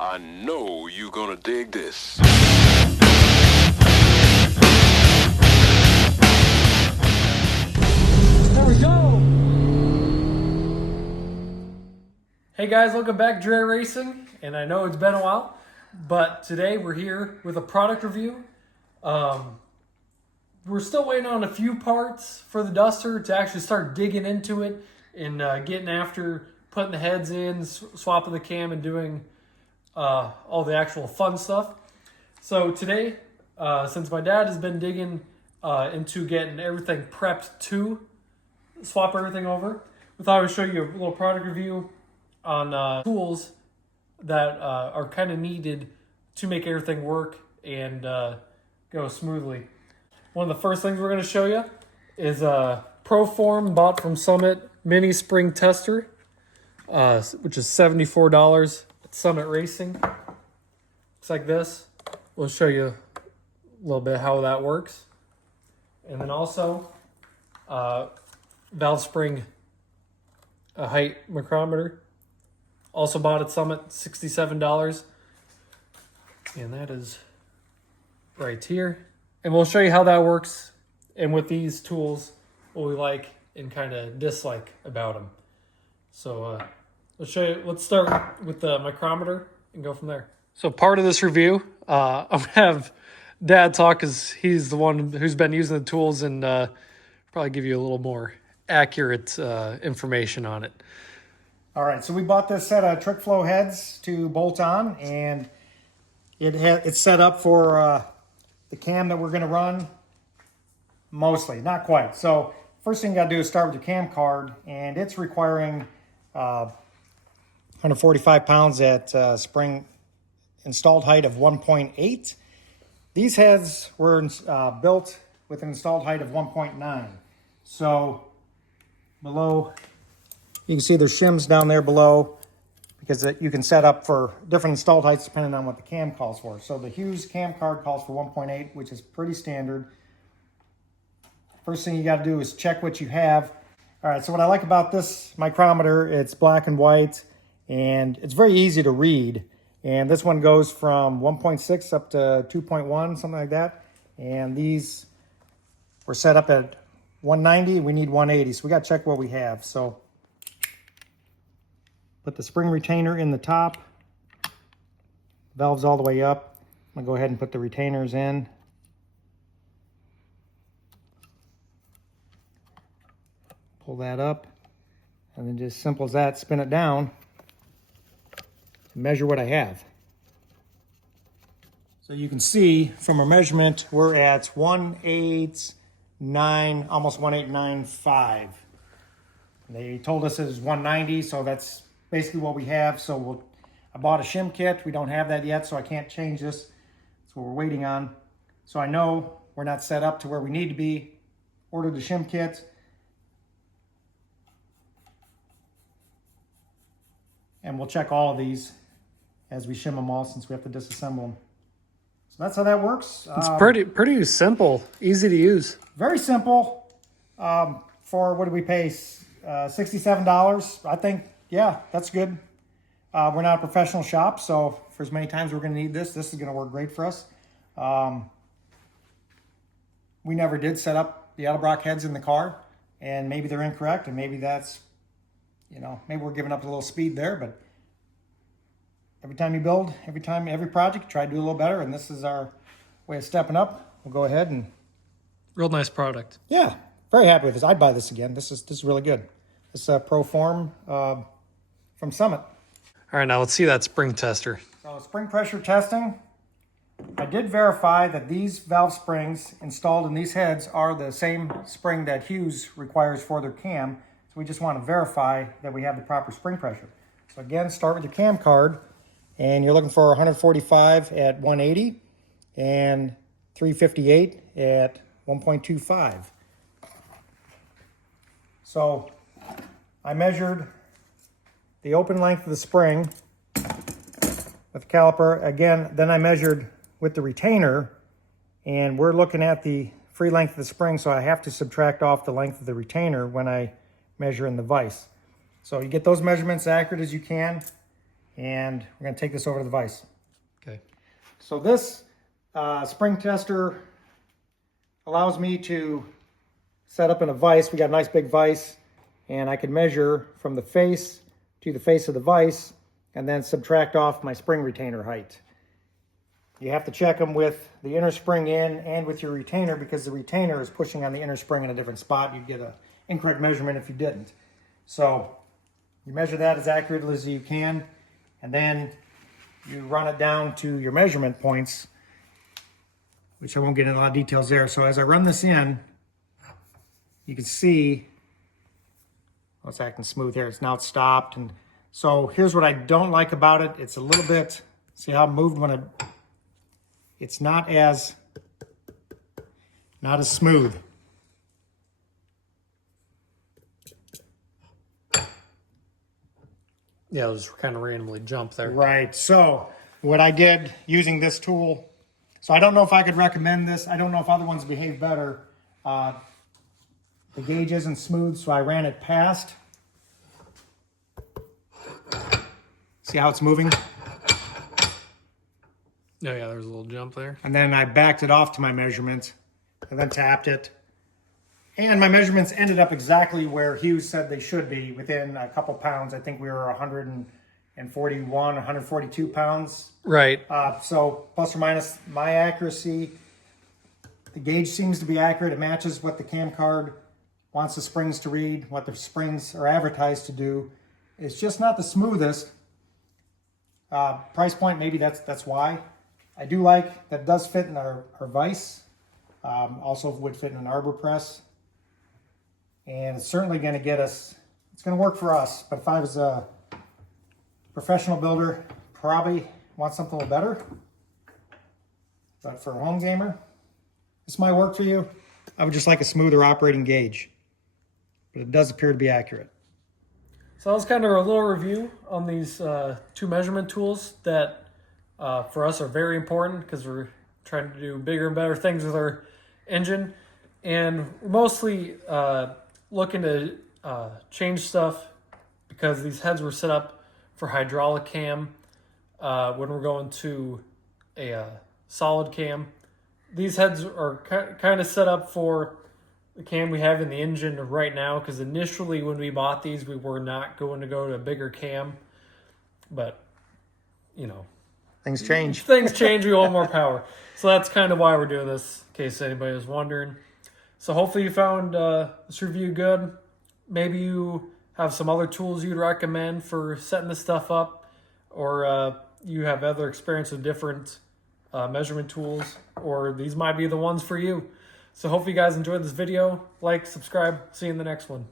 I know you're gonna dig this. There we go! Hey guys, welcome back to Dre Racing, and I know it's been a while, but today we're here with a product review. We're still waiting on a few parts for the Duster to actually start digging into it and getting after putting the heads in, swapping the cam, and doing all the actual fun stuff. So today, since my dad has been digging into getting everything prepped to swap everything over, we thought I would show you a little product review on tools that are kind of needed to make everything work and go smoothly. One of the first things we're going to show you is a Proform bought from Summit mini spring tester, which is $74 at Summit Racing. Looks like this. We'll show you a little bit how that works. And then also valve spring height micrometer. Also bought at Summit, $67. And that is right here. And we'll show you how that works. And with these tools, what we like and kind of dislike about them. So let's show you. Let's start with the micrometer and go from there. So part of this review, I'm going to have Dad talk because he's the one who's been using the tools and probably give you a little more accurate information on it. All right, so we bought this set of trick flow heads to bolt on, and it's set up for the cam that we're going to run, mostly, not quite. So first thing you got to do is start with your cam card, and it's requiring 145 pounds at spring installed height of 1.8. These heads were built with an installed height of 1.9. So below, you can see there's shims down there below because you can set up for different installed heights depending on what the cam calls for. So the Hughes cam card calls for 1.8, which is pretty standard. First thing you got to do is check what you have. All right, so what I like about this micrometer, it's black and white, and it's very easy to read. And this one goes from 1.6 up to 2.1, something like that. And these were set up at 190. We need 180, so we got to check what we have. So put the spring retainer in the top, valves all the way up. I'm going to go ahead and put the retainers in. Pull that up, and then just simple as that, spin it down, measure what I have. So you can see from our measurement, we're at 189, almost 1895. They told us it was 190, so that's basically what we have. So I bought a shim kit. We don't have that yet, so I can't change this. That's what we're waiting on. So I know we're not set up to where we need to be. Ordered the shim kit. And we'll check all of these as we shim them all since we have to disassemble them. So that's how that works. It's pretty simple, easy to use. Very simple. For what did we pay? $67. I think, yeah, that's good. We're not a professional shop, so for as many times we're going to need this is going to work great for us. We never did set up the Edelbrock heads in the car, and maybe they're incorrect, and maybe that's, maybe we're giving up a little speed there, but every time you build, every project, try to do a little better, and this is our way of stepping up. We'll go ahead and... Real nice product. Yeah, very happy with this. I'd buy this again. This is really good. This is a Proform from Summit. All right, now let's see that spring tester. So spring pressure testing. I did verify that these valve springs installed in these heads are the same spring that Hughes requires for their cam. So we just want to verify that we have the proper spring pressure. So again, start with your cam card, and you're looking for 145 at 180 and 358 at 1.25. So I measured the open length of the spring with the caliper. Again, then I measured with the retainer, and we're looking at the free length of the spring, so I have to subtract off the length of the retainer when I measure in the vise. So you get those measurements accurate as you can, and we're going to take this over to the vise. Okay. So this spring tester allows me to set up in a vise. We got a nice big vise, and I can measure from the face to the face of the vise and then subtract off my spring retainer height. You have to check them with the inner spring in and with your retainer, because the retainer is pushing on the inner spring in a different spot. You'd get an incorrect measurement if you didn't. So you measure that as accurately as you can, and then you run it down to your measurement points, which I won't get into a lot of details there. So as I run this in, you can see, oh, it's acting smooth here. It's stopped. And so here's what I don't like about it. It's a little bit, see how it moved when it's not as smooth. Yeah, it'll just kind of randomly jump there. Right. So what I did using this tool, so I don't know if I could recommend this. I don't know if other ones behave better. The gauge isn't smooth, so I ran it past. See how it's moving? Oh yeah, there's a little jump there. And then I backed it off to my measurement and then tapped it. And my measurements ended up exactly where Hughes said they should be, within a couple pounds. I think we were 141, 142 pounds. Right. So plus or minus my accuracy. The gauge seems to be accurate. It matches what the cam card wants the springs to read, what the springs are advertised to do. It's just not the smoothest. Price point, maybe that's why. I do like that it does fit in our vise. Also would fit in an arbor press. And it's certainly going to get us, it's going to work for us. But if I was a professional builder, probably want something a little better. But for a home gamer, this might work for you. I would just like a smoother operating gauge. But it does appear to be accurate. So that was kind of a little review on these two measurement tools that for us are very important, because we're trying to do bigger and better things with our engine. And we're mostly looking to change stuff because these heads were set up for hydraulic cam when we're going to a solid cam. These heads are kind of set up for the cam we have in the engine right now, because initially when we bought these, we were not going to go to a bigger cam. But, you know, things change. Things change. We want more power. So that's kind of why we're doing this, in case anybody was wondering. So hopefully you found this review good. Maybe you have some other tools you'd recommend for setting this stuff up, or you have other experience with different measurement tools, or these might be the ones for you. So hopefully you guys enjoyed this video. Like, subscribe. See you in the next one.